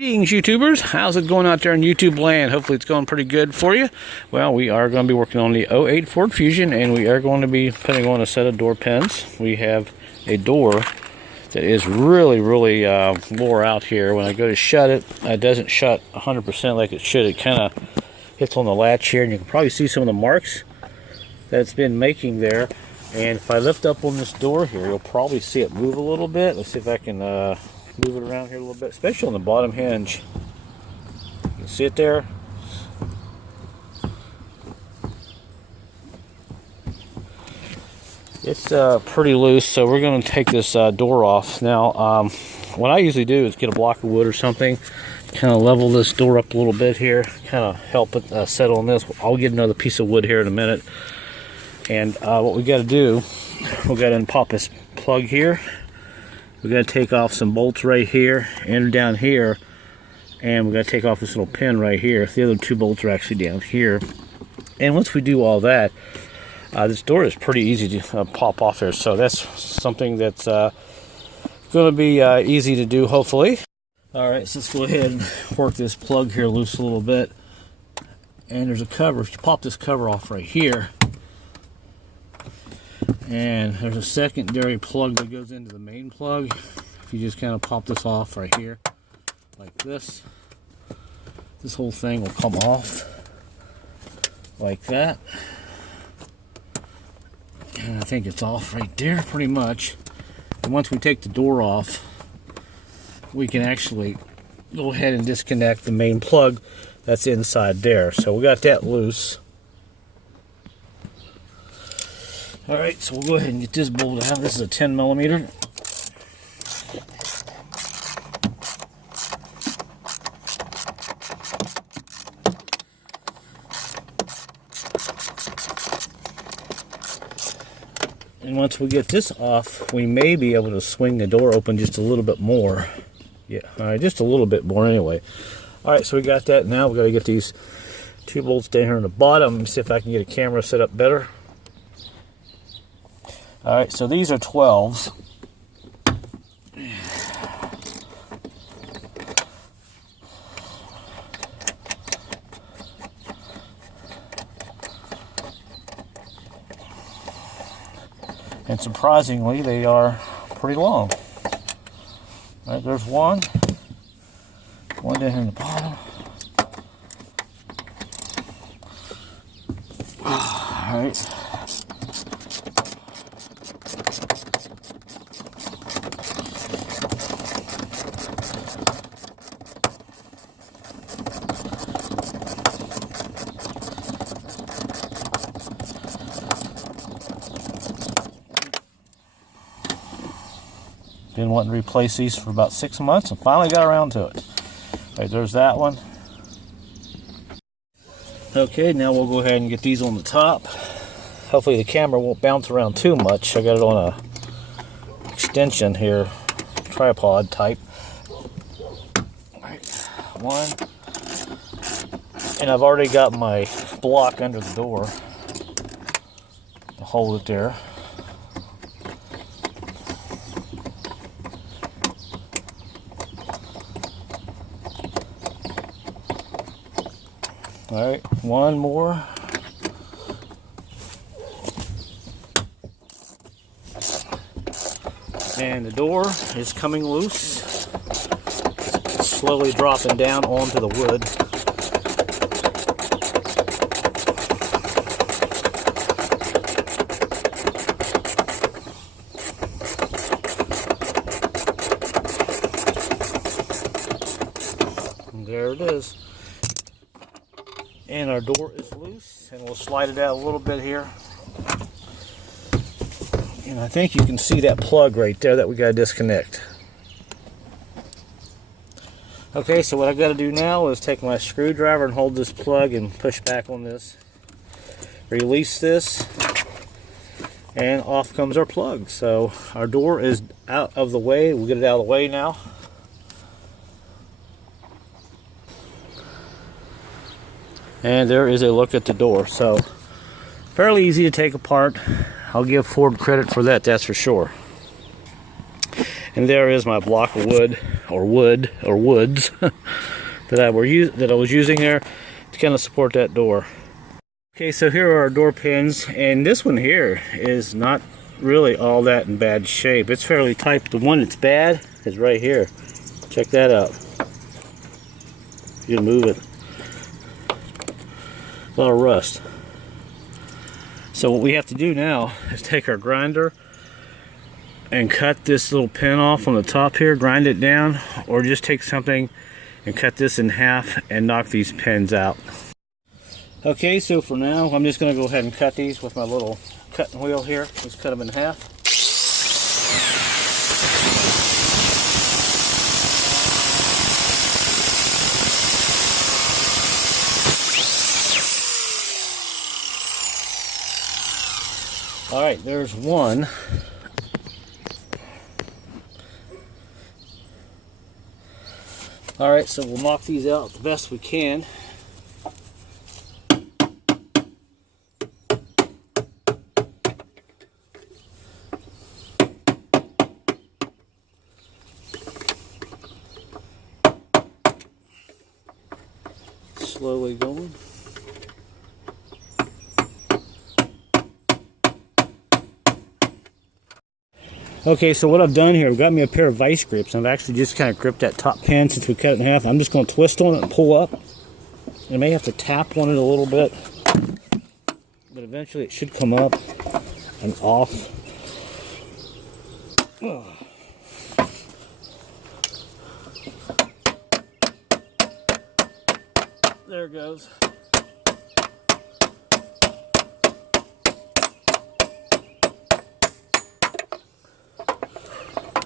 Greetings, YouTubers. How's it going out there in YouTube land? Hopefully it's going pretty good for you. Well, we are going to be working on the '08 Ford Fusion, and we are going to be putting on a set of door pins. We have a door that is really wore out here. When I go to shut it, it doesn't shut 100% like it should. It kind of hits on the latch here, and you can probably see some of the marks that it's been making there. And if I lift up on this door here, you'll probably see it move a little bit. Let's see if I can move it around here a little bit, especially on the bottom hinge. You can see it there. It's pretty loose, so we're going to take this door off. Now, what I usually do is get a block of wood or something, kind of level this door up a little bit here, kind of help it settle on this. I'll get another piece of wood here in a minute. And what we got to do, we got to pop this plug here. We got to take off some bolts right here and down here, and we got to take off this little pin right here. The other two bolts are actually down here. And once we do all that, this door is pretty easy to pop off here. So that's something that's going to be easy to do, hopefully. All right, so let's go ahead and work this plug here loose a little bit. And there's a cover. You pop this cover off right here. And there's a secondary plug that goes into the main plug. If you just kind of pop this off right here, like this, this whole thing will come off like that. And I think it's off right there pretty much. And once we take the door off, we can actually go ahead and disconnect the main plug that's inside there. So we got that loose. Alright, so we'll go ahead and get this bolt out. This is a 10 millimeter. And once we get this off, we may be able to swing the door open just a little bit more. Yeah, alright, just a little bit more anyway. Alright, so we got that. Now we got to get these two bolts down here on the bottom. Let me see if I can get a camera set up better. Alright, so these are 12s. And surprisingly, they are pretty long. Alright, there's one. One down here in the bottom. Alright. Been wanting to replace these for about 6 months and finally got around to it. Right, there's that one. Okay, now we'll go ahead and get these on the top. Hopefully the camera won't bounce around too much. I got it on a extension here, tripod type. Right, one. And I've already got my block under the door to hold it there. Alright, one more. And the door is coming loose. It's slowly dropping down onto the wood. And there it is. And our door is loose, and we'll slide it out a little bit here. And I think you can see that plug right there that we got to disconnect. Okay, so what I got to do now is take my screwdriver and hold this plug and push back on this. Release this, and off comes our plug. So our door is out of the way. We'll get it out of the way now. And there is a look at the door. So fairly easy to take apart. I'll give Ford credit for that, that's for sure. And there is my block of wood or woods that I was using there to kind of support that door. Okay, so here are our door pins, and this one here is not really all that in bad shape. It's fairly tight. The one that's bad is right here. Check that out. You can move it. A lot of rust. So what we have to do now is take our grinder and cut this little pin off on the top here, grind it down, or just take something and cut this in half and knock these pins out. Okay, so for now I'm just going to go ahead and cut these with my little cutting wheel here. Just cut them in half. All right, there's one. All right, so we'll knock these out the best we can. Slowly going. Okay, so what I've done here, I've got me a pair of vice grips. I've actually just kind of gripped that top pin since we cut it in half. I'm just going to twist on it and pull up. I may have to tap on it a little bit, but eventually it should come up and off. There it goes.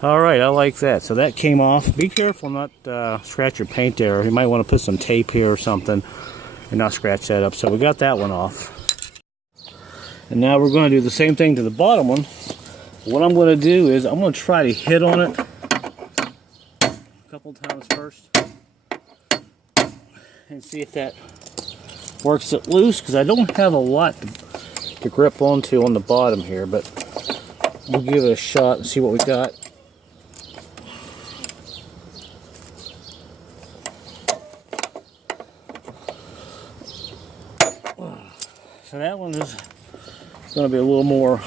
All right, I like that. So that came off. Be careful not scratch your paint there. You might want to put some tape here or something and not scratch that up. So we got that one off. And now we're going to do the same thing to the bottom one. What I'm going to do is I'm going to try to hit on it a couple times first and see if that works it loose, because I don't have a lot to grip onto on the bottom here, but we'll give it a shot and see what we got. So that one is going to be a little more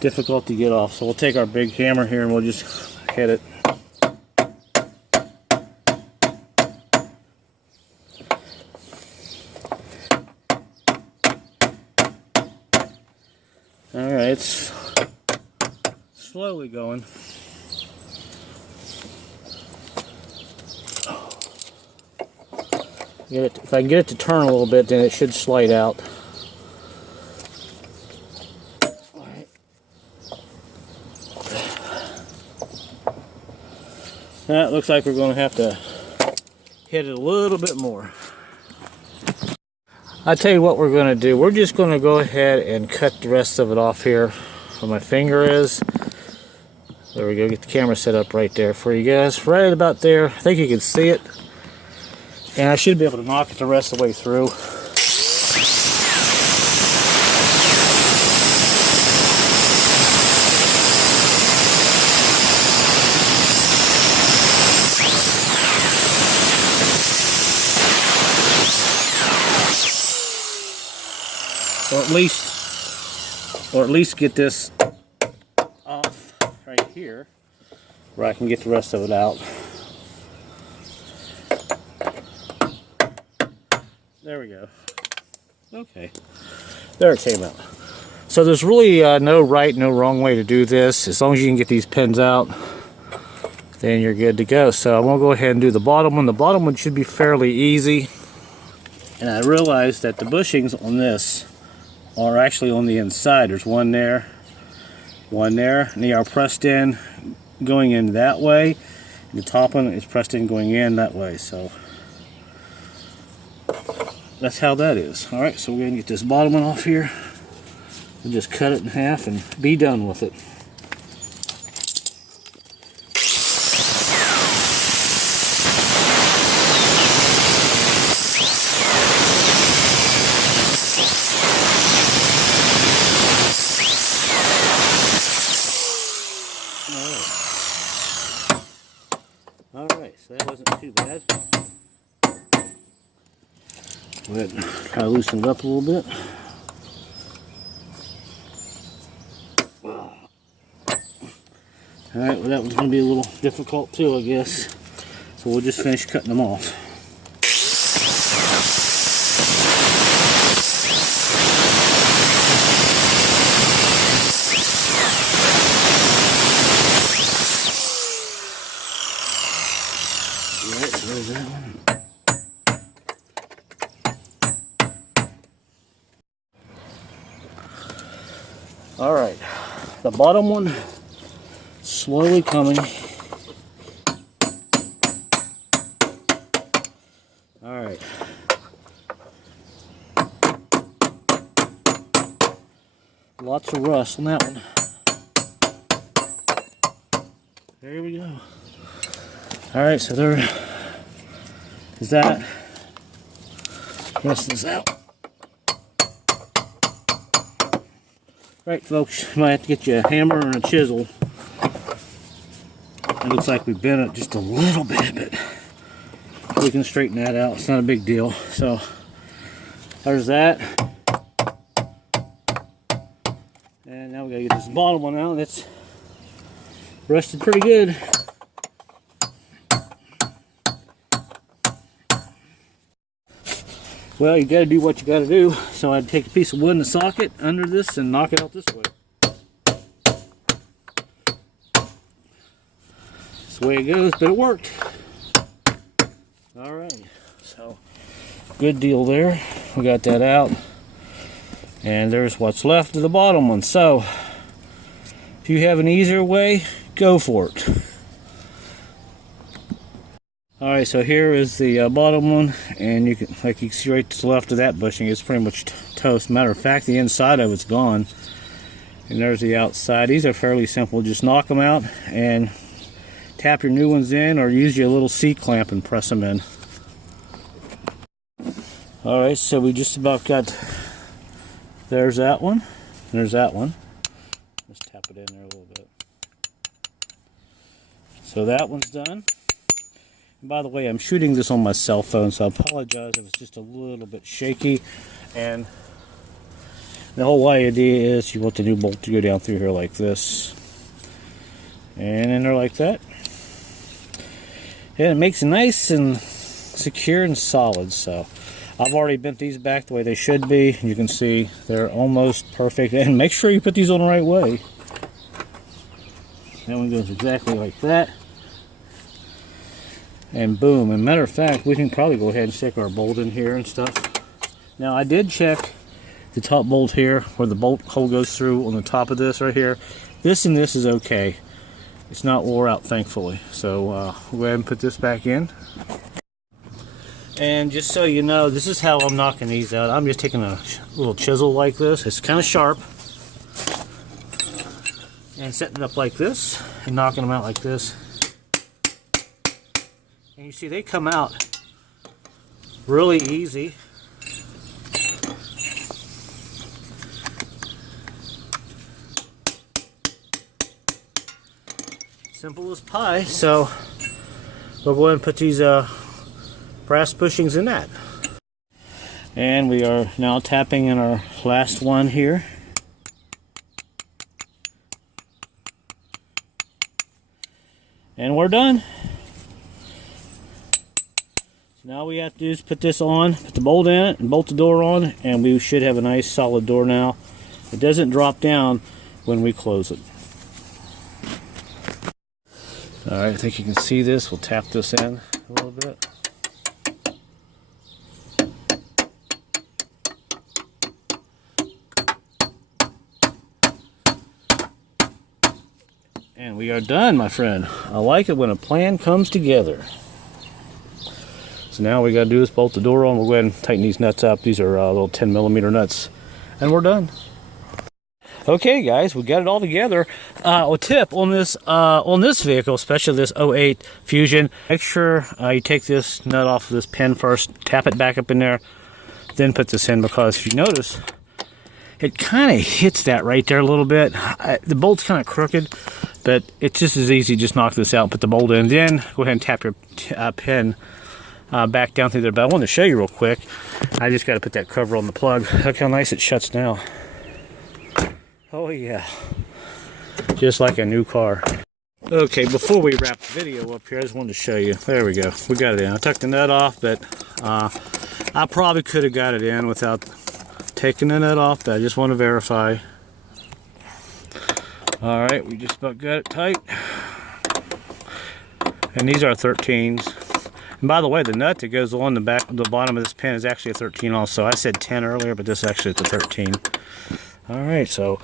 difficult to get off. So we'll take our big hammer here and we'll just hit it. Alright, it's slowly going. If I can get it to turn a little bit, then it should slide out. That looks like we're going to have to hit it a little bit more. I'll tell you what we're going to do. We're just going to go ahead and cut the rest of it off here where my finger is. There we go. Get the camera set up right there for you guys. Right about there. I think you can see it. And I should be able to knock it the rest of the way through. Or at least get this off right here where I can get the rest of it out. There we go. Okay, there it came out. So there's really no right, no wrong way to do this. As long as you can get these pins out, then you're good to go. So I'm gonna go ahead and do the bottom one. The bottom one should be fairly easy. And I realized that the bushings on this are actually on the inside. There's one there, and they are pressed in going in that way. And the top one is pressed in going in that way. So that's how that is. Alright, so we're going to get this bottom one off here and just cut it in half and be done with it. Alright. bad. Go ahead and try to loosen it up a little bit. Alright, well that one's going to be a little difficult too, I guess. So we'll just finish cutting them off. Alright, so there's that one. Alright, the bottom one slowly coming. Alright. Lots of rust on that one. There we go. Alright, so there is that. Rust this out. Right, folks, you might have to get you a hammer and a chisel. It looks like we bent it just a little bit, but we can straighten that out. It's not a big deal. So there's that. And now we gotta get this bottom one out. It's rusted pretty good. Well, you gotta do what you gotta do. So I'd take a piece of wood in the socket under this and knock it out this way. That's the way it goes, but it worked. Alright, so good deal there. We got that out. And there's what's left of the bottom one. So if you have an easier way, go for it. Alright, so here is the bottom one, and you can, like you can see right to the left of that bushing, it's pretty much toast. Matter of fact, the inside of it's gone. And there's the outside. These are fairly simple. Just knock them out and tap your new ones in, or use your little C-clamp and press them in. Alright, so we just about got, there's that one, there's that one. Let's tap it in there a little bit. So that one's done. And by the way, I'm shooting this on my cell phone, so I apologize if it's just a little bit shaky. And the whole idea is you want the new bolt to go down through here like this. And in there like that. And it makes it nice and secure and solid. So I've already bent these back the way they should be. You can see they're almost perfect. And make sure you put these on the right way. That one goes exactly like that. And boom. And matter of fact, we can probably go ahead and stick our bolt in here and stuff. Now I did check the top bolt here, where the bolt hole goes through on the top of this right here. This and this is okay. It's not wore out, thankfully. So we'll go ahead and put this back in. And just so you know, this is how I'm knocking these out. I'm just taking a little chisel like this. It's kind of sharp. And setting it up like this. And knocking them out like this. And you see they come out really easy. Simple as pie. So we'll go ahead and put these brass bushings in that. And we are now tapping in our last one here. And we're done. So now we have to do is put this on, put the bolt in it, and bolt the door on, and we should have a nice solid door now. It doesn't drop down when we close it. Alright, I think you can see this. We'll tap this in a little bit. And we are done, my friend. I like it when a plan comes together. So now we got to do is bolt the door on. We'll go ahead and tighten these nuts up. These are little 10mm nuts. And we're done. Okay, guys, we got it all together. A tip on this vehicle, especially this 08 Fusion, make sure you take this nut off of this pin first, tap it back up in there, then put this in, because if you notice, it kind of hits that right there a little bit. The bolt's kind of crooked, but it's just as easy. Just knock this out, put the bolt in, then go ahead and tap your pin back down through there. But I wanted to show you real quick. I just got to put that cover on the plug. Look how nice it shuts now. Oh yeah, just like a new car. Okay, before we wrap the video up here, I just wanted to show you. There we go. We got it in. I took the nut off, but I probably could have got it in without taking the nut off, but I just want to verify. All right, we just about got it tight. And these are 13s. And by the way, the nut that goes on the back, the bottom of this pin is actually a 13 also. I said 10 earlier, but this actually is a 13. All right, so.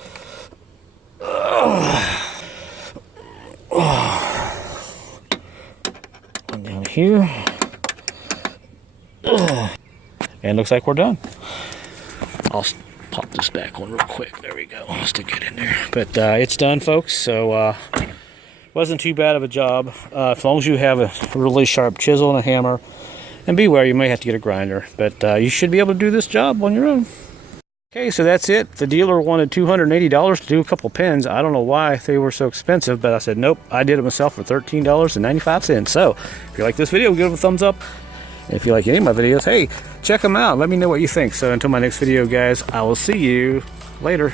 One down here. And looks like we're done. I'll pop this back on real quick. There we go. I'll stick it in there. But it's done, folks. So wasn't too bad of a job. As long as you have a really sharp chisel and a hammer. And beware, you may have to get a grinder. But you should be able to do this job on your own. Okay, so that's it. The dealer wanted $280 to do a couple pins. I don't know why they were so expensive, but I said, nope, I did it myself for $13.95. So if you like this video, give it a thumbs up. And if you like any of my videos, hey, check them out. Let me know what you think. So until my next video, guys, I will see you later.